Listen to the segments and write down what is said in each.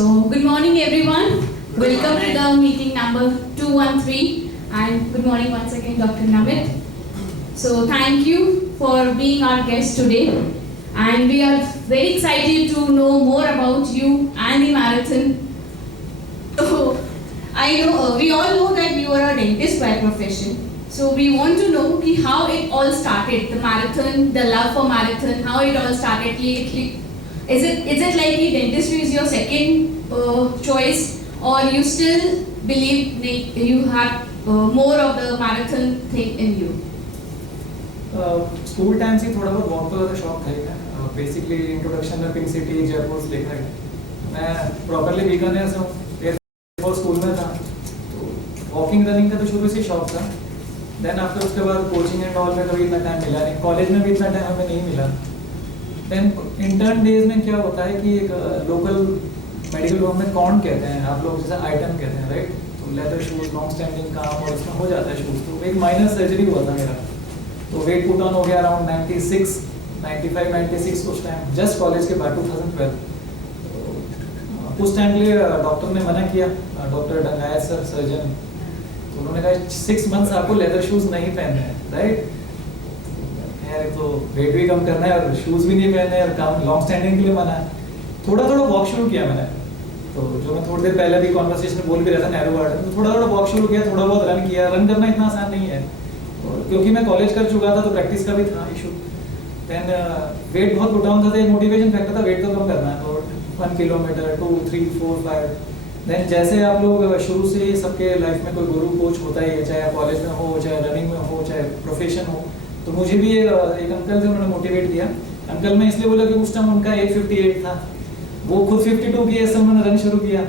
So, good morning everyone. Welcome to the meeting number 213 and good morning once again Dr. Namit. So, thank you for being our guest today and we are very excited to know more about you and the marathon. So, I know we all know that you are a dentist by profession. So we want to know how it all started, the marathon, the love for marathon, how it all started. Is it like dentistry is your second choice, or you still believe you have more of the marathon thing in you? School time से थोड़ा बहुत walk का शौक था। Basically introduction में pink city Jaipur लिखा है। मैं प्रॉपरली बीकानेर से हूँ, एयरफोर्स स्कूल में था, तो वॉकिंग रनिंग का तो शुरू से शौक था। देन आफ्टर उसके बाद कोचिंग एंड ऑल में कभी इतना टाइम मिला नहीं, कॉलेज में भी इतना टाइम हमें नहीं मिला। देन इंटर्न डेज में क्या होता है कि एक लोकल मेडिकल रूम में कौन कहते हैं आप लोग, जैसे आइटम कहते हैं, राइट? तो लेदर शूज, लॉन्ग स्टैंडिंग काम और इसमें हो जाता है शूज। तो एक माइनर सर्जरी हुआ था मेरा, तो वेट पुट ऑन हो गया अराउंड 96, 95, 96 उस टाइम, जस्ट कॉलेज के बाद 2012। तो उस टाइम के लिए डॉक्टर ने मना किया, डॉक्टर डंगायत सर सर्जन, तो उन्होंने कहा 6 मंथ्स आपको लेदर शूज नहीं पहनने हैं, राइट? यार तो वेट भी कम करना है और शूज भी नहीं पहनने और काम लॉन्ग स्टैंडिंग के लिए मना है। थोड़ा वॉक शुरू किया मैंने, तो जो मैं थोड़ी देर पहले भी कॉन्वर्सेशन में बोल भी रहा था नैरो गार्डन, तो थोड़ा वॉक शुरू किया, थोड़ा बहुत रन किया। रन करना इतना आसान नहीं है, क्योंकि मैं कॉलेज कर चुका था तो प्रैक्टिस का भी था इशू। देन वेट बहुत पुट ऑन था, एक मोटिवेशन फैक्टर था वेट तो कम करना है, तो 1 किलोमीटर 2, 3, 4, 5। देन जैसे आप लोग शुरू से सबके लाइफ में कोई गुरु कोच होता ही है, चाहे कॉलेज में हो, चाहे रनिंग में हो, चाहे प्रोफेशन हो। तो मुझे भी एक अंकल थे, उन्होंने मोटिवेट किया। अंकल मैं इसलिए बोला कि उस टाइम उनका 858 था, वो खुद 52 की एज से उन्होंने रन शुरू किया।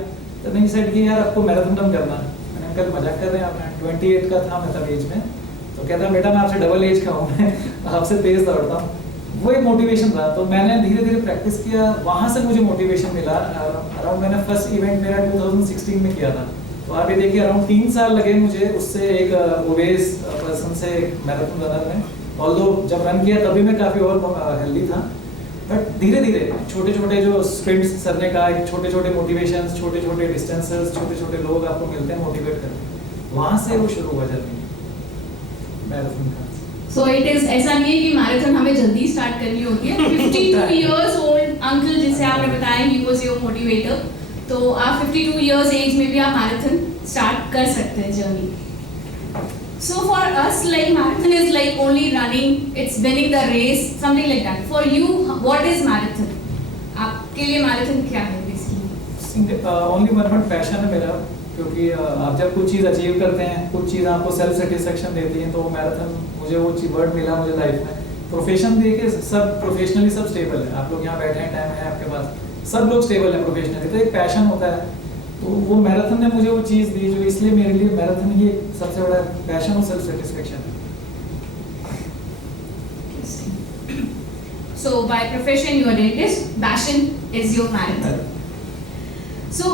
तो मैंने डिसाइड किया यार आपको मैराथन रन करना है। मैंने अंकल मजाक कर रहे हैं, आपने 28 का था मैं तब एज में, तो कहता है बेटा मैं आपसे डबल एज का हूँ, मैं आपसे तेज दौड़ता हूँ। वो एक मोटिवेशन था, तो मैंने धीरे धीरे प्रैक्टिस किया, वहाँ से मुझे मोटिवेशन मिला। अराउंड मैंने फर्स्ट इवेंट मेरा 2016 में किया था, तो आप ये देखिए अराउंड 3 साल लगे मुझे उससे एक ओबेस पर्सन से मैराथन रनर में। ऑल्दो जब रन किया तभी मैं काफ़ी और हेल्दी था, बट धीरे धीरे छोटे छोटे जो स्प्रिंट्स सर ने कहा, छोटे छोटे मोटिवेशन, छोटे छोटे डिस्टेंसेस, छोटे छोटे लोग आपको मिलते हैं मोटिवेट करते, वहाँ से वो शुरू हुआ जर्नी मैराथन का। So it is ऐसा नहीं है कि मैराथन हमें जल्दी स्टार्ट करनी होती है। 52 years old अंकल जिसे आपने बताया he was your motivator, तो आप 52 years एज में भी आप मैराथन स्टार्ट कर सकते हैं journey. So for us like marathon is like only running, it's winning the race, something like that. For you, what is marathon? आपके लिए मैराथन क्या है basically? Only one पैशन है मेरा, क्योंकि आप जब कुछ चीज़ अचीव करते हैं, कुछ चीज़ आपको सेल्फ सेटिस्फेक्शन देती है, तो मैराथन मुझे वो वर्ड मिला मुझे लाइफ में। प्रोफेशन देखिए सब प्रोफेशनली सब स्टेबल है, आप लोग यहाँ बैठे हैं, टाइम है आपके पास, सब लोग स्टेबल है प्रोफेशनली, तो एक पैशन होता है। तो वो मैराथन ने मुझे वो चीज़ दी जो इसलिए मेरे लिए मैराथन ही सबसे बड़ा पैशन और सेल्फ सेटिस्फेक्शन है। So by profession you are dentist, passion is your marathon. So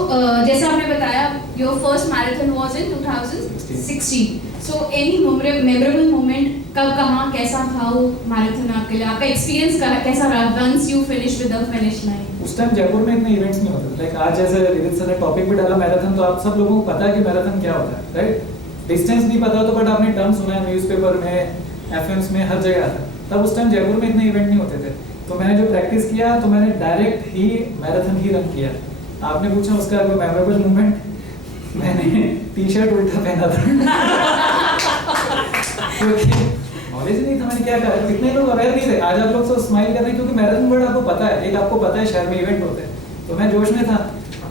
जैसा आपने बताया your first marathon was in 2016. So any memorable moment कब कहाँ कैसा था वो मैराथन आपके लिए, आपका एक्सपीरियंस कैसा रहा once you finish with the finish line? उस टाइम जयपुर में इतने इवेंट्स नहीं होते, लाइक आज जैसे विदित सर ने टॉपिक भी डाला मैराथन, तो आप सब लोगों को पता है कि मैराथन क्या होता है, राइट? डिस्टेंस नहीं पता तो बट आपने टर्म सुना है न्यूज़पेपर में, एफएम्स में, हर जगह आता है। तब उस टाइम जयपुर में इतने इवेंट नहीं होते थे, तो मैंने जो प्रैक्टिस किया तो मैंने डायरेक्ट ही मैराथन ही रन किया। आपने पूछा उसका कोई मेमोरेबल मोमेंट, मैंने टी-शर्ट उल्टा पहना था क्योंकि नॉलेज नहीं था मैंने क्या करा, कितने लोग अवेयर नहीं थे। आज आप लोग सब स्माइल कर रहे हैं क्योंकि मैराथन वर्ड आपको पता है, एक आपको पता है शहर में इवेंट होते हैं, तो मैं जोश में था।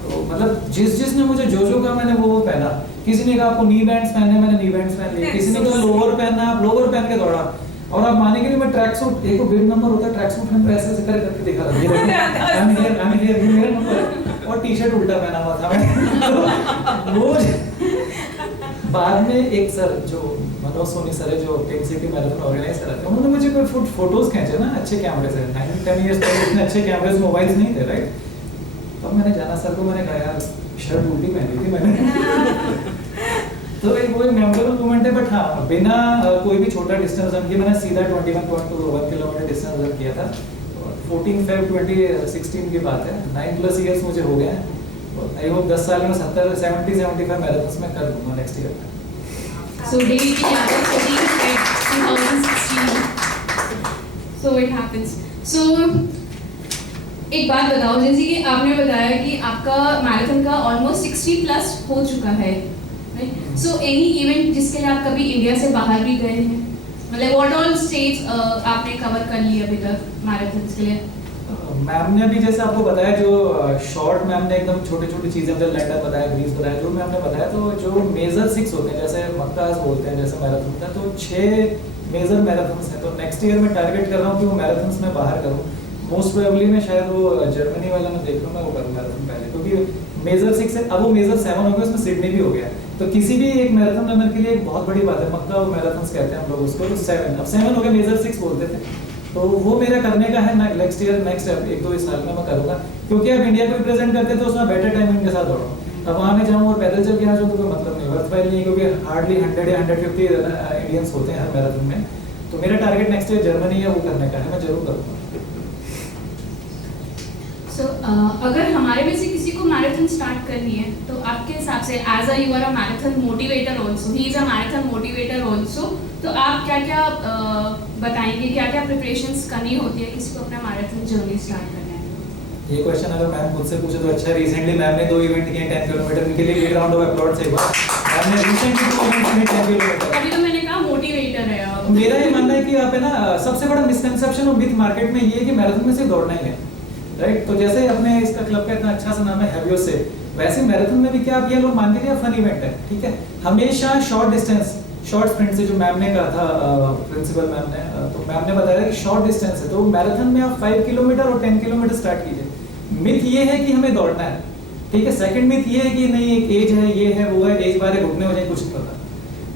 तो मतलब जिसने मुझे जो कहा मैंने वो पहना। किसी ने कहा आपको नी बैंड्स पहनने, मैंने नी बैंड्स पहन लिए। किसी ने कहा लोअर पहनना, आप लोअर पहन के दौड़ा। और आप मानेंगे नहीं, मैं ट्रैक सूट, एक बिग नंबर होता है ट्रैक सूट, हम ऐसे करके दिखा रहा था मेरा नंबर, और टी-शर्ट उल्टा पहना हुआ था मैं। वो बाद में एक सर जो मनोज सोनी सर है, जो पिंक सिटी मैराथन ऑर्गेनाइज कर रहे थे, उन्होंने मुझे कोई फोटोज खींचे ना अच्छे कैमरे से। 9-10 इयर्स तक इतने अच्छे कैमरेज मोबाइल्स नहीं थे, राइट? तब मैंने जाना सर को, मैंने कहा यार शर्ट उल्टी पहनी थी मैंने। तो एक वो मेमोरेबल मोमेंट है, बट हाँ बिना कोई भी छोटा डिस्टेंस रन किया, मैंने सीधा 21.1 किलोमीटर डिस्टेंस रन किया था। 14 Feb 2016 की बात है, 9+ इयर्स मुझे हो गए हैं। आई होप 10 साल में 70-75 मैराथन्स में कर दूंगा next year. So Devi ki आदत होती है 2016. So it happens. So एक बात बताओ, जैसे कि आपने बताया कि आपका मैराथन का ऑलमोस्ट 60 प्लस हो चुका है, राइट? सो एनी इवेंट जिसके लिए आप कभी इंडिया से बाहर भी गए हैं, मतलब व्हाट ऑल स्टेट्स आपने कवर कर लिए अभी तक मैराथन के लिए? मैम ने अभी जैसे आपको बताया, जो शॉर्ट मैम ने एकदम छोटी छोटी चीजें, जो लंडन बताया, ग्रीस बताया, जो मैम ने बताया, तो जो मेजर 6 होते हैं, जैसे मक्कास बोलते हैं, जैसे मैराथन होता है, तो 6 मेजर मैराथन्स हैं। तो नेक्स्ट ईयर मैं टारगेट कर रहा हूँ कि वो मैराथन्स में बाहर करूँ। मोस्ट प्रोबेबली मैं शायद वो जर्मनी वाला मैं देख रहा हूँ, मैं वो करूँ मैराथन पहले, क्योंकि मेजर 6 है, अब वो मेजर 7 हो गया, उसमें सिडनी भी हो गया। तो किसी भी एक मैराथन रनर के लिए एक बहुत बड़ी बात है, मक्का वो मैराथन्स कहते हैं हम लोग उसको, तो 7, अब 7 हो गया, मेजर 6 बोलते थे। तो वो मेरा करने का है नेक्स्ट ईयर, नेक्स्ट 1-2 साल में मैं करूँगा, क्योंकि अब इंडिया को रिप्रेजेंट करते तो उसमें बेटर टाइमिंग के साथ दौड़ूँ। अब वहाँ में जाऊँ और पैदल चल के आ जाऊँ तो कोई मतलब नहीं, वर्थ नहीं है, क्योंकि हार्डली 100 या 150 इंडियंस होते हैं हर मैराथन में। तो मेरा टारगेट नेक्स्ट ईयर जर्मनी है वो करने का है, मैं जरूर करूँगा। So, अगर हमारे में से किसी को मैराथन स्टार्ट करनी है, तो आपके हिसाब से as you are a marathon motivator also, he is a marathon motivator also, तो आप क्या क्या बताएंगे, क्या क्या प्रिपरेशंस करनी होती है किसी को अपना मैराथन जर्नी स्टार्ट करना है? ये क्वेश्चन अगर मैम खुद से पूछे तो अच्छा है। रिसेंटली मैम ने 2 इवेंट किए 10 किलोमीटर के लिए, एक राउंड ऑफ अप्लॉड से बात मैम ने रिसेंटली 2 इवेंट किए 10 किलोमीटर। अभी तो मैंने कहा मोटिवेटर है आप। मेरा ये मानना है कि आप है ना, सबसे बड़ा मिसकंसेप्शन और मिथ मार्केट में ये है कि मैराथन में से दौड़ना ही है, राइट? तो जैसे अपने इसका क्लब का इतना अच्छा सा नाम है हैवियो से, वैसे मैराथन में भी क्या आप ये लोग मान लीजिए फन इवेंट है, ठीक है? हमेशा शॉर्ट डिस्टेंस, शॉर्ट स्प्रिंट से, जो मैम ने कहा था प्रिंसिपल मैम ने, तो मैम ने बताया कि शॉर्ट डिस्टेंस है, तो मैराथन में आप 5 किलोमीटर और 10 किलोमीटर स्टार्ट कीजिए। मिथ ये है कि हमें दौड़ना है, ठीक है? सेकंड मिथ ये है कि नहीं, एक एज है, ये है, वो है, एज बारे घुटने हो जाए, कुछ नहीं होता,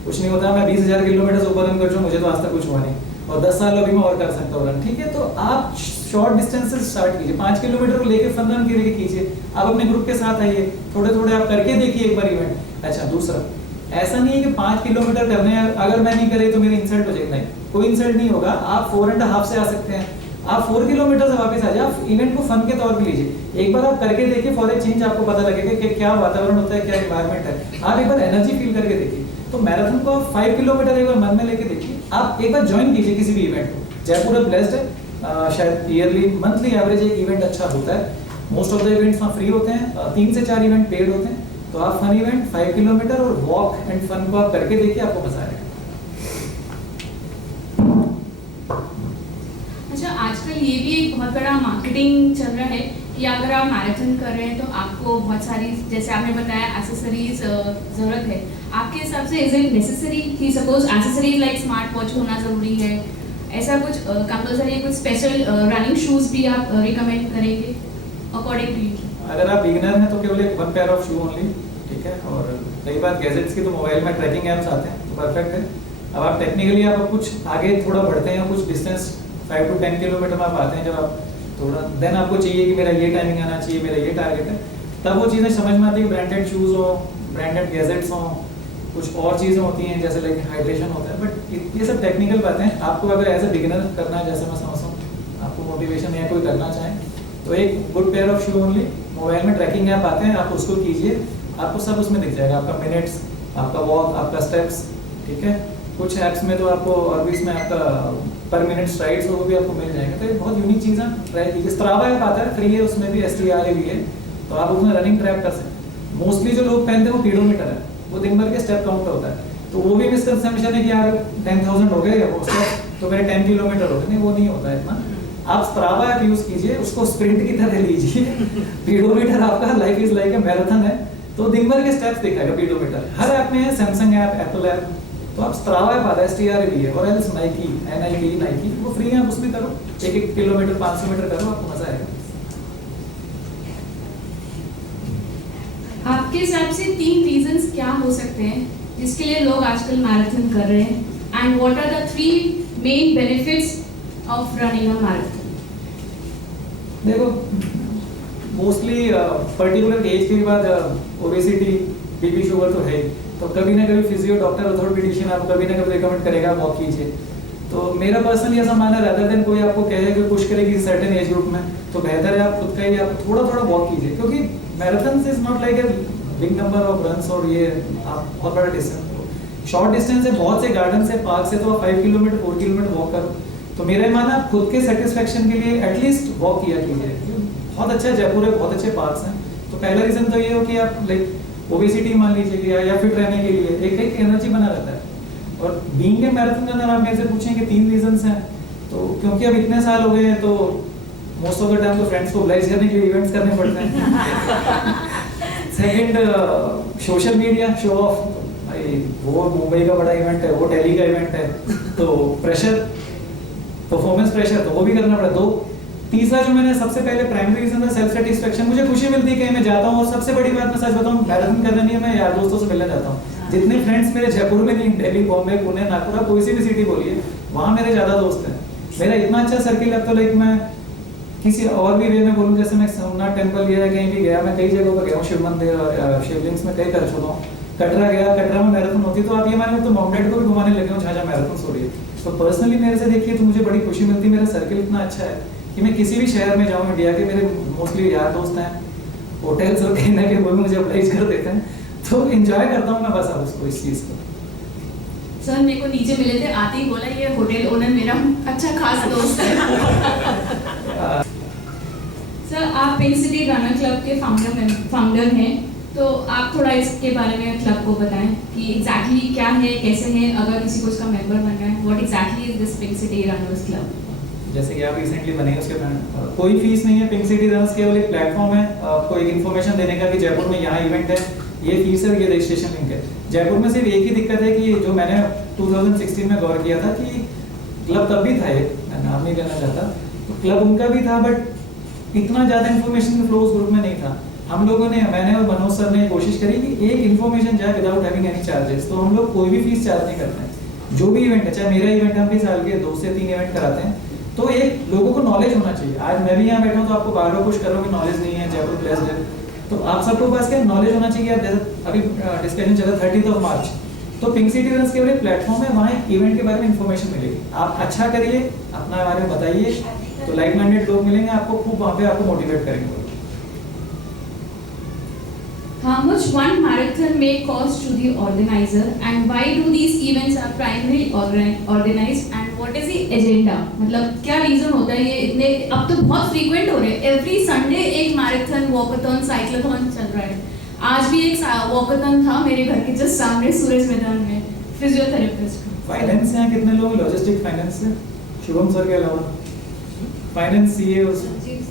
कुछ नहीं होता। मैं 20,000 किलोमीटर ऊपर रन कर चुका, मुझे तो आज तक कुछ हुआ नहीं, और 10 साल अभी मैं और कर सकता हूँ रन, ठीक है? तो आप शॉर्ट डिस्टेंस से स्टार्ट कीजिए, 5 किलोमीटर को लेके फन रन के कीजिए, आप अपने ग्रुप के साथ आइए, थोड़े थोड़े आप करके देखिए एक बार इवेंट। अच्छा, दूसरा, ऐसा नहीं है कि 5 किलोमीटर करने हैं, अगर मैं नहीं करे तो मेरी इंसल्ट हो जाएगी, नहीं, कोई इंसल्ट नहीं होगा। आप 4.5 से आ सकते हैं, आप 4 किलोमीटर से वापस आ जाए, आप इवेंट को फन के तौर पे लीजिए। एक बार आप करके देखिए, फॉर ए चेंज आपको पता लगेगा कि क्या वातावरण होता है, क्या एनवायरनमेंट है। आप एक बार एनर्जी फील करके देखिए। तो मैराथन को आप 5 किलोमीटर एक बार मन में लेके देखिए, आप एक बार ज्वाइन कीजिए किसी भी इवेंट को। जयपुर ब्लेस्ड है, शायद ईयरली मंथली एवरेज एक इवेंट अच्छा होता है। मोस्ट ऑफ द इवेंट्स वहाँ फ्री होते हैं, 3 से 4 इवेंट पेड होते हैं। तो आप फन इवेंट 5 किलोमीटर और वॉक एंड फन को आप करके देखिए, आपको मजा आएगा। अच्छा, आजकल ये भी एक बहुत बड़ा मार्केटिंग चल रहा है कि अगर आप मैराथन कर रहे हैं तो आपको बहुत सारी, जैसे आपने बताया, एक्सेसरीज ज़रूरत है। आपके हिसाब से इज इट नेसेसरी कि suppose accessories like smart watch होना ज़रूरी है, ऐसा कुछ कंपल्सरी, कुछ स्पेशल रनिंग शूज़ भी आप रिकमेंड करेंगे अकॉर्डिंग टू यू? अगर आप बिगिनर हैं तो केवल एक 1 पेयर ऑफ शू ओनली, ठीक है? और रही बात गैजेट्स की, तो मोबाइल में ट्रैकिंग ऐप्स आते हैं, तो परफेक्ट है। अब आप टेक्निकली आप कुछ आगे थोड़ा बढ़ते हैं, कुछ डिस्टेंस 5 to 10 किलोमीटर में आप आते हैं, जब आप थोड़ा देन आपको चाहिए कि मेरा ये टाइमिंग आना चाहिए, मेरा ये टारगेट है, तब वो चीज़ें समझ में आती है। ब्रांडेड शूज़ हो, ब्रांडेड गैजेट्स हो, कुछ और चीज़ें होती हैं जैसे लाइक हाइड्रेशन होता है, बट ये सब टेक्निकल बातें हैं। आपको अगर एज ए बिगिनर करना है, जैसे मैं समझता हूँ, आपको मोटिवेशन या कोई करना चाहें, तो एक good pair of shoe only, mobile में ट्रैकिंग ऐप आते हैं, आप उसको कीजिए, आपको सब उसमें दिख जाएगा, आपका मिनट्स, आपका वॉक, आपका स्टेप्स, ठीक है? कुछ ऐप्स में तो आपको और भी इसमें आपका पर मिनट स्ट्राइड्स वो भी आपको मिल जाएंगे। तो ये बहुत यूनिक चीज़ है, ट्राई कीजिए। स्ट्रावा ऐप आता है, फ्री है, उसमें भी STRA भी है, तो आप उसमें रनिंग ट्रैक कर सकते हैं। मोस्टली जो लोग पहनते हैं वो पीडोमीटर है, वो दिन भर के स्टेप काउंट होता है, तो वो भी मिसकंसेप्शन है कि यार 10,000 हो गए या वो स्टेप तो मेरे 10 किलोमीटर हो गए, नहीं, वो नहीं होता है इतना। आप स्ट्रावा ऐप यूज कीजिए, उसको स्प्रिंट की तरह लीजिए। पीडोमीटर आपका life is like a marathon है, तो दिन भर के स्टेप्स दिखाएगा पीडोमीटर। हर ऐप में है, सैमसंग ऐप, एप्पल ऐप, तो आप स्ट्रावा ऐप आता है, STRA भी है, और एल्स नाइकी, NIKE, नाइकी, वो फ्री है, आप उसमें करो, 1-1 किलोमीटर 500 मीटर करो, आपको मजा आएगा। आपके हिसाब से 3 रीजंस क्या हो सकते हैं जिसके लिए लोग आजकल मैराथन कर रहे हैं, and what are the 3 main benefits of running a marathon? देखो, मोस्टली पर्टिकुलर एज के बाद ओबेसिटी, बीपी, शुगर तो है ही, तो कभी ना कभी फिजियो डॉक्टर, ऑर्थोपेडिशियन आपको कभी ना कभी रिकमेंड करेगा वॉक कीजिए। तो मेरा पर्सनली ऐसा मानना रहता है कोई आपको कहे कि पुश करेगी सर्टेन एज ग्रुप में, तो बेहतर है आप खुद का ही आप थोड़ा थोड़ा वॉक कीजिए, क्योंकि marathon is not like a big number of runs और ये आप बहुत बड़ा डिस्टेंस, शॉर्ट डिस्टेंस है, बहुत से गार्डन से पार्क से तो आप 5 किलोमीटर 4 किलोमीटर वॉक करो। तो मेरा ये मानना खुद के सेटिस्फेक्शन के लिए एटलीस्ट वॉक किया कीजिए। बहुत अच्छा जयपुर है, बहुत अच्छे पार्क्स हैं। तो पहला रीजन तो ये हो कि आप लाइक ओबेसिटी मान लीजिए या फिट रहने के लिए एक एनर्जी बना रहता है। और बीइंग ए मैराथन रनर आप मेरे से पूछें कि 3 रीजंस हैं, तो क्योंकि अब इतने साल हो गए हैं तो मोस्ट ऑफ द टाइम तो फ्रेंड्स को ऑब्लाइज करने के लिए इवेंट्स करने पड़ते हैं। Second social media show off, भाई वो मुंबई का बड़ा इवेंट है, वो दिल्ली का इवेंट है, तो प्रेशर, परफॉर्मेंस प्रेशर, तो वो भी करना पड़ा। दो, तीसरा जो मैंने सबसे पहले प्राइमरी रीजन था सेल्फ सेटिस्फेक्शन। मुझे खुशी मिलती है कि मैं जाता हूँ, और सबसे बड़ी बात मैं सच बताऊँ, मैराथन करने नहीं है, मैं यार दोस्तों से मिलने जाता हूँ। जितने फ्रेंड्स मेरे जयपुर में नहीं, दिल्ली, बॉम्बे, पुणे, नागपुर, कोई सी भी सिटी बोलिए, वहाँ मेरे ज्यादा दोस्त हैं। मेरा इतना अच्छा सर्किल है, तो लाइक मैं किसी और भी वे में बोलूँ, जैसे मैं सोमनाथ टेम्पल गया, कहीं भी गया, मैं कई जगहों पर गया हूँ, शिव मंदिर और शिवलिंग्स में कई कर चुका हूँ। कटरा गया, कटरा में मैराथन होती, तो आप ये माने तो मॉम्बलेट को भी घुमाने लगे हूँ जहाँ मैराथन हो रही है। तो पर्सनली मेरे से देखिए तो मुझे बड़ी खुशी मिलती है। मेरा सर्किल इतना अच्छा है कि मैं किसी भी शहर में जाऊँ इंडिया के, मेरे मोस्टली यार दोस्त हैं, होटल्स और कहीं ना कहीं वो भी मुझे अप्लाइज कर देते हैं, तो एंजॉय करता हूँ मैं बस अब उसको, इस चीज़ को। सर मेरे को नीचे मिले थे, आते ही बोला ये होटल ओनर मेरा अच्छा खास दोस्त है। सर आप पिंक सिटी रनर क्लब के फाउंडर हैं, तो आप थोड़ा इसके बारे में क्लब को बताएं कि एग्जैक्टली क्या है, कैसे है, अगर किसी को इसका मेंबर बनना है, what exactly is this pink city runners club? जैसे कि आप रिसेंटली बने उसके कोई फीस नहीं है, पिंक सिटी रनर्स केवल एक प्लेटफॉर्म है आपको एक इन्फॉर्मेशन देने का कि जयपुर में यहाँ इवेंट है, ये फीस है, ये रजिस्ट्रेशन लिंक है। जयपुर में सिर्फ एक ही दिक्कत है कि जो मैंने 2016 में गौर किया था कि क्लब तब भी था, मैं नाम नहीं लेना चाहता, तो क्लब उनका भी था, बट इतना ज़्यादा इन्फॉर्मेशन फ्लो उस ग्रुप में नहीं था। हम लोगों ने, मैंने और मनोज सर ने कोशिश करी कि एक इन्फॉर्मेशन जाए विदाउट हैविंग एनी चार्जेस। तो हम लोग कोई भी फीस चार्ज नहीं करते हैं, जो भी इवेंट है, चाहे मेरा इवेंट, हम भी साल के 2 से 3 इवेंट कराते हैं। तो एक लोगों को नॉलेज होना चाहिए। आज मैं भी यहाँ बैठा हूँ तो आपको बार बार पुश कर रहा हूँ कि नॉलेज नहीं है, जयपुर ब्लेस्ड है, तो आप सबको पास क्या नॉलेज होना चाहिए। अभी डिस्कशन चला 30 मार्च, तो पिंक सिटी रनर्स केवल एक प्लेटफॉर्म है, वहाँ एक इवेंट के बारे में इन्फॉर्मेशन मिलेगी। आप अच्छा करिए, अपना बारे में बताइए, तो लाइक माइंडेड लोग मिलेंगे आपको, खूब वहाँ पे आपको मोटिवेट करेंगे। How much one marathon may cost to the organizer, and why do these events are primarily organized, and what is the agenda? मतलब क्या रीजन होता है ये इतने, अब तो बहुत फ्रीक्वेंट हो रहे हैं, एवरी संडे एक मैराथन, वॉकाथॉन, साइक्लोथॉन चल रहा है। आज भी एक वॉकाथॉन था मेरे घर के जस्ट सामने सूरज मैदान में, फिजियोथेरेपिस्ट। फाइनेंस यहाँ कितने लोग, लॉजिस्टिक फाइनेंस से शुभम सर के अलावा फाइनेंस सीए ठीक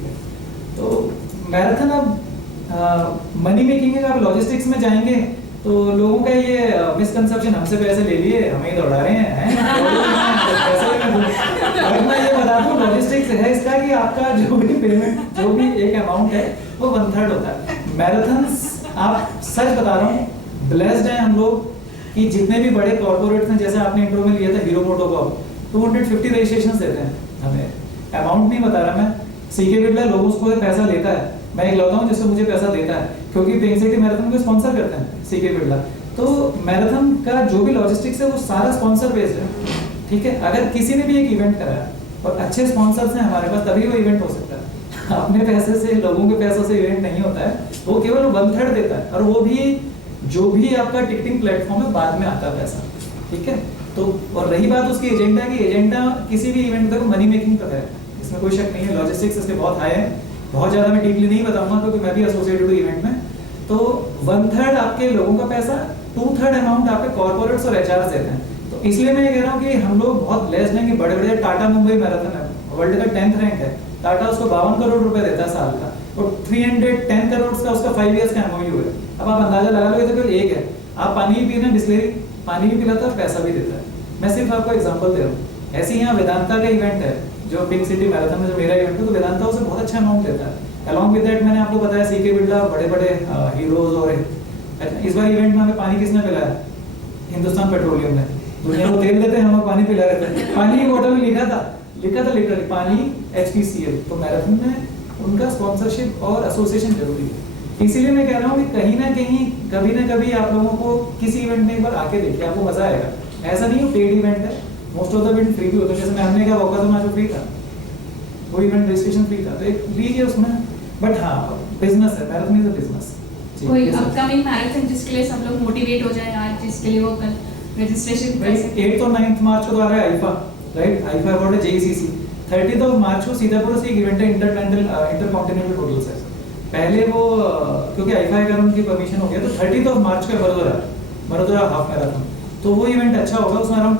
है। तो मैराथन अब मनी मेकिंग है, आप लॉजिस्टिक्स में जाएंगे तो लोगों का ये मिसकंसेप्शन, हमसे पैसे ले लिए, हमें ही दौड़ा रहे हैं और मैं ये बता दूं लॉजिस्टिक्स है इसका कि आपका जो भी पेमेंट, जो भी एक अमाउंट है वो 1/3 होता है। मैराथन्स, आप सच बता रहा हूँ, ब्लेस्ड हैं हम लोग कि जितने भी बड़े कॉर्पोरेट्स हैं, जैसे आपने इंट्रो में लिया था हीरो मोटोकॉर्प, 250 रजिस्ट्रेशन देते हैं हमें, अमाउंट नहीं बता रहा मैं, सीके बिरला लोगों को पैसा लेता है, मैं एक लौता हूँ जिसको मुझे पैसा देता है, क्योंकि पिंक सिटी मैराथन को स्पॉन्सर करते हैं सीके बिरला। तो मैराथन का जो भी लॉजिस्टिक्स है वो सारा स्पॉन्सर बेस्ड है, ठीक है। अगर किसी ने भी एक इवेंट कराया और अच्छे स्पॉन्सर्स हैं हमारे पास, तभी वो इवेंट हो सकता है। अपने पैसे से, लोगों के पैसों से इवेंट नहीं होता है, वो केवल 1/3 देता है, और वो भी जो भी आपका टिकटिंग प्लेटफॉर्म है बाद में आता है पैसा, ठीक है। तो और रही बात उसकी एजेंडा की, एजेंडा किसी भी इवेंट का मनी मेकिंग का है, इसमें कोई शक नहीं है। लॉजिस्टिक्स इसके बहुत हाई है, बहुत ज़्यादा मैं डीपली नहीं बताऊंगा क्योंकि मैं भी एसोसिएटेड हूँ इवेंट में। तो 1/3 आपके लोगों का पैसा, 2/3 अमाउंट आपके कॉर्पोरेट्स और एचआर देते हैं। तो इसलिए मैं कह रहा हूँ कि हम लोग बहुत ब्लेस्ड हैं कि बड़े बड़े टाटा मुंबई मैराथन है, वर्ल्ड का 10th रैंक है, टाटा उसको 52 करोड़ रुपए देता है साल का, और 310 करोड़ का उसका 5 इयर्स का एमओयू है। अब आप अंदाजा लगा लो, ये तो केवल एक है, आप पानी भी पी रहे हैं, बिस्लेरी पानी भी पिलाता है, पैसा भी देता है। मैं सिर्फ आपको एग्जांपल दे रहा हूँ। ऐसे ही यहाँ वेदांता का इवेंट है, जो पिंक सिटी मैराथन में जो मेरा इवेंट है, तो वेदांता उसे बहुत अच्छा अमाउंट देता है। अलॉन्ग विद दैट मैंने आपको बताया सीके बिरला, बड़े बड़े हीरोज, और इस बार इवेंट में हमें पानी किसने पिलाया? हिंदुस्तान पेट्रोलियम ने। दुनिया को तेल देते हैं, हमें पानी पिला रहे थे, पानी की बोतल में लिखा था लिटरली पानी HPCL। तो मैराथन में उनका स्पॉन्सरशिप और एसोसिएशन जरूरी है। इसीलिए मैं कह रहा हूँ कि कहीं ना कहीं, कभी ना कभी आप लोगों को किसी इवेंट में एक बार आके देखिए, आपको मजा आएगा। ऐसा नहीं हो पेड इवेंट है, most of the event free भी होता है। जैसे मैम ने क्या वॉका तो मैच फ्री था, वो इवेंट रजिस्ट्रेशन फ्री था, तो एक लीजिए उसमें। बट हाँ बिजनेस है, मैराथन इज अ बिजनेस। कोई अपकमिंग मैराथन जिसके लिए सब लोग मोटिवेट हो जाए आज, जिसके लिए वो कल रजिस्ट्रेशन कर सके। 8th और 9th मार्च को आ रहा है आईफा, राइट? आईफा अवार्ड है जेईसीसी। 30th ऑफ मार्च को सीतापुर से एक इवेंट है इंटरकॉन्टिनेंटल टोटल्स है। पहले वो क्योंकि आईफा के कारण उनकी परमिशन हो गया, तो 30th ऑफ मार्च को बड़ोदरा हाफ मैराथन, तो वो इवेंट अच्छा होगा। उसमें अराउंड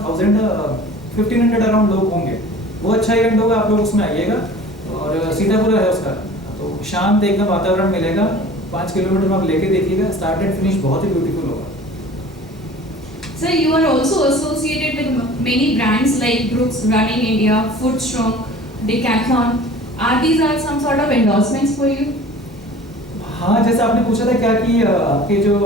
1500 अराउंड लोग होंगे। वो अच्छा इवेंट होगा, आप लोग उसमें आइएगा। और सीतापुर है उसका, तो शांत एकदम वातावरण मिलेगा। 5 किलोमीटर में आप लेके देखिएगा, स्टार्ट एंड फिनिश बहुत ही ब्यूटीफुल होगा। Sir, you are also associated with many brands like Brooks, Running India, Footstrong, Decathlon. Are these some sort of endorsements for you? हाँ, जैसे आपने पूछा था क्या कि आपके जो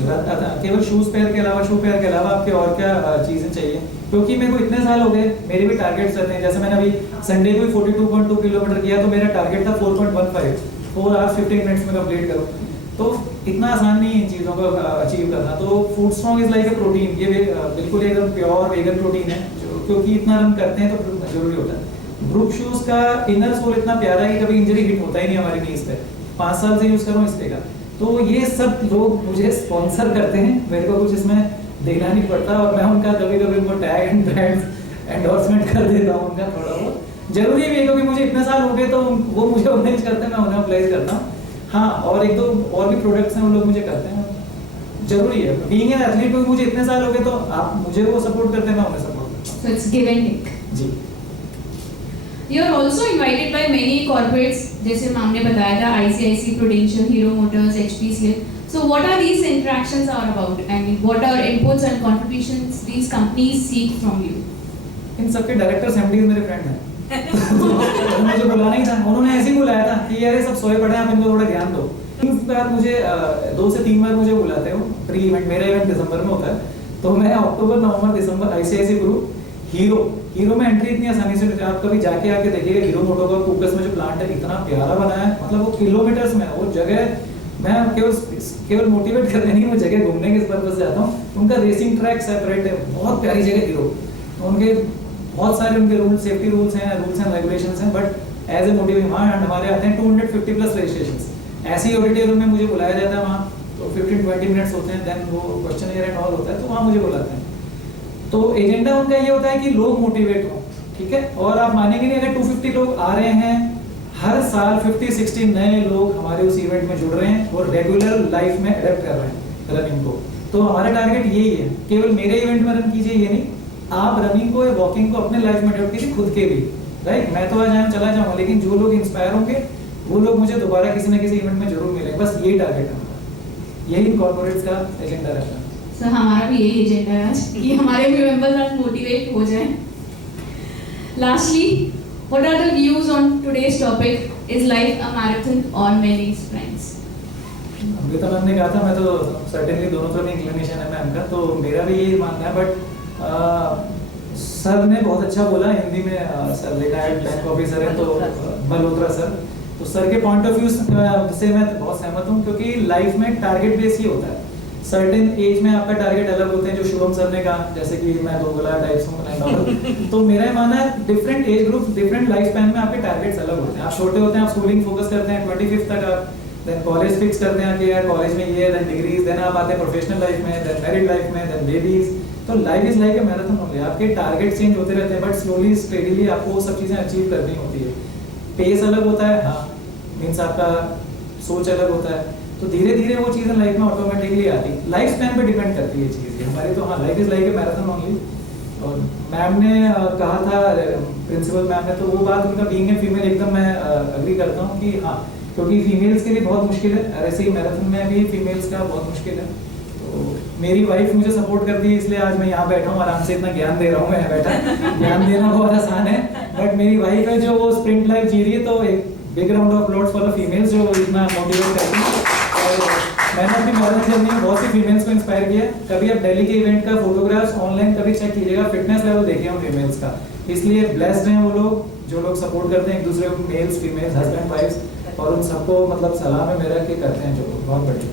केवल शूज पेयर के अलावा, शू पेयर के अलावा आपके और क्या चीजें चाहिए, क्योंकि मेरे को इतने साल हो गए, मेरे भी टारगेट्स रहते हैं। जैसे मैंने अभी संडे को 42.2 किलोमीटर किया, तो मेरा टारगेट था 4.15, 4 आवर्स 15 मिनट्स में कंप्लीट करूँ। तो इतना आसान नहीं है इन चीज़ों को अचीव करना। तो food strong is like a protein, ये बिल्कुल एकदम प्योर वेगन प्रोटीन है, जो क्योंकि इतना हम करते हैं तो जरूरी होता है। ब्रूक शूज का इनर सोल इतना प्यारा है कि कभी इंजरी हिट होता ही नहीं हमारी नीज पे। 5 साल से यूज कर रहा हूँ इस पे का। तो ये सब लोग मुझे स्पॉन्सर करते हैं, मेरे को कुछ इसमें देना नहीं पड़ता, और मैं उनका कभी कभी उनको टैग एंड ब्रांड एंडोर्समेंट कर देता हूँ उनका थोड़ा बहुत। जरूरी भी है क्योंकि मुझे इतने साल हो गए, तो वो मुझे ऑर्गेनाइज करते हैं, मैं उन्हें अप्लाई करता हूँ। हाँ, और एक दो और भी प्रोडक्ट्स हैं वो लोग मुझे करते हैं, जरूरी है। बीइंग एन एथलीट, क्योंकि मुझे इतने साल हो गए, तो आप मुझे वो सपोर्ट करते हैं, मैं उन्हें सपोर्ट करता हूँ। So it's give and take. जी। You are also invited by many corporates, जैसे मैम ने बताया था, ICICI, Prudential, Hero Motors, HPCL. So what are these interactions are about? I mean, what are inputs and contributions these companies seek from you? इन सबके directors MD मेरे friend हैं। मुझे बुलाना ही था, उन्होंने ऐसे ही बुलाया था कि यार ये सब सोए पड़े हैं, आप इनको थोड़ा ध्यान दो। इस बार मुझे 2 से 3 बार मुझे बुलाते हो प्री इवेंट। मेरा इवेंट दिसंबर में होता है, तो मैं अक्टूबर, नवंबर, दिसंबर ICICI ग्रुप हीरो में एंट्री इतनी आसानी से, आप कभी जाके आके देखिएगा हीरो मोटो का कुकस में जो प्लांट है इतना प्यारा बना है, मतलब वो किलोमीटर्स में वो जगह। मैं केवल मोटिवेट करने नहीं, वो जगह घूमने के पर्पस से जाता हूँ। उनका रेसिंग ट्रैक सेपरेट है, बहुत प्यारी जगह हीरो। उनके बहुत सारे उनके rule, safety rules and regulations हैं, बट एज ए मोटिवेशन वहाँ हमारे आते हैं 250 प्लस रजिस्ट्रेशंस। ऐसे ही ऑडिटोरियम में मुझे बुलाया जाता है वहाँ, तो 15-20 मिनट्स होते हैं, देन वो क्वेश्चन एंड ऑल होता है, तो वहाँ मुझे बुलाते हैं। तो एजेंडा उनका ये होता है कि लोग मोटिवेट हो, ठीक है। और आप मानेंगे नहीं, अगर 250 लोग आ रहे हैं, हर साल 50-60 नए लोग हमारे उस इवेंट में जुड़ रहे हैं और रेगुलर लाइफ में अडेप्ट कर रहे हैं रनिंग को। तो हमारा टारगेट यही है, केवल मेरे इवेंट में रन कीजिए ये नहीं, आप रनिंग को या वॉकिंग को अपने लाइफ में अडॉप्ट कीजिए, खुद के भी, राइट। मैं तो आज यहाँ चला जाऊंगा, लेकिन जो लोग इंस्पायर होंगे वो लोग मुझे दोबारा किसी न किसी इवेंट में जरूर मिलेंगे। बस यही टारगेट है हमारा, यही कॉर्पोरेट्स का एजेंडा रहता है। सर हमारा भी यही एजेंडा है आज कि हमारे भी मेंबर्स आज मोटिवेट हो जाएं। Lastly, what are the views on today's topic? Is life a marathon or many sprints? अभी तो मैंने कहा था, मैं तो सर्टेनली दोनों तरफ इंक्लिनेशन है मैम का, तो मेरा भी यही मानना है। बट सर ने बहुत अच्छा बोला हिंदी में, सर रिटायर्ड बैंक ऑफिसर है, तो मल्होत्रा सर, तो सर के पॉइंट ऑफ व्यू से मैं बहुत सहमत हूँ, क्योंकि लाइफ में टारगेट बेस ही होता है। सर्टेन एज में आपका टारगेट अलग होते हैं, जो शुभम सर ने कहा, जैसे कि मैं 2 गुलाब टाइप्स हूँ। तो मेरा मानना है different age group, different life span में आपके टारगेट्स अलग होते हैं। आप छोटे होते हैं, आप स्कूलिंग फोकस करते हैं 25 तक, आप देन कॉलेज फिक्स करते हैं कि यार कॉलेज में ये, देन डिग्रीज, देन आप आते हैं प्रोफेशनल लाइफ में, देन मैरिड लाइफ में, देन बेबीज। तो life is like a marathon only. आपके टारगेट चेंज होते रहते हैं, बट स्लोली स्टेडीली आपको वो सब चीजें अचीव करनी होती है। पेस अलग होता है, हाँ, मीन्स आपका सोच अलग होता है, तो धीरे धीरे वो चीजें लाइफ में ऑटोमेटिकली आती है। लाइफ स्पैन पे डिपेंड करती है चीज हमारी। तो हाँ, life is like a marathon only. और मैम ने कहा था, प्रिंसिपल मैम ने, तो वो बात उनका बीइंग ए फीमेल एकदम मैं अग्री करता हूँ कि हाँ, क्योंकि फीमेल्स के लिए बहुत मुश्किल है, ऐसे ही मैराथन में भी फीमेल्स का बहुत मुश्किल है। तो मेरी वाइफ मुझे सपोर्ट करती है, इसलिए आज मैं यहाँ बैठा हूँ, आराम से इतना ज्ञान दे रहा हूँ। मैं बैठा ज्ञान देना बहुत आसान है, बट मेरी वाइफ है जो वो स्प्रिंट लाइफ जी रही है। तो एक big round of applause for the females जो इतना मोटिवेट करती है। और मैंने अपनी मैराथन जर्नी में बहुत सी फीमेल्स को इंस्पायर किया। कभी आप दिल्ली के इवेंट का फोटोग्राफ्स ऑनलाइन कभी चेक कीजिएगा, फिटनेस लेवल देखिए हम फीमेल्स का। इसलिए ब्लेस्ड हैं वो लोग, जो लोग सपोर्ट करते हैं एक दूसरे को, मेल्स, फीमेल्स, हस्बैंड, वाइफ्स, और उन सबको मतलब सलाम है मेरा कि करते हैं जो बहुत बढ़िया।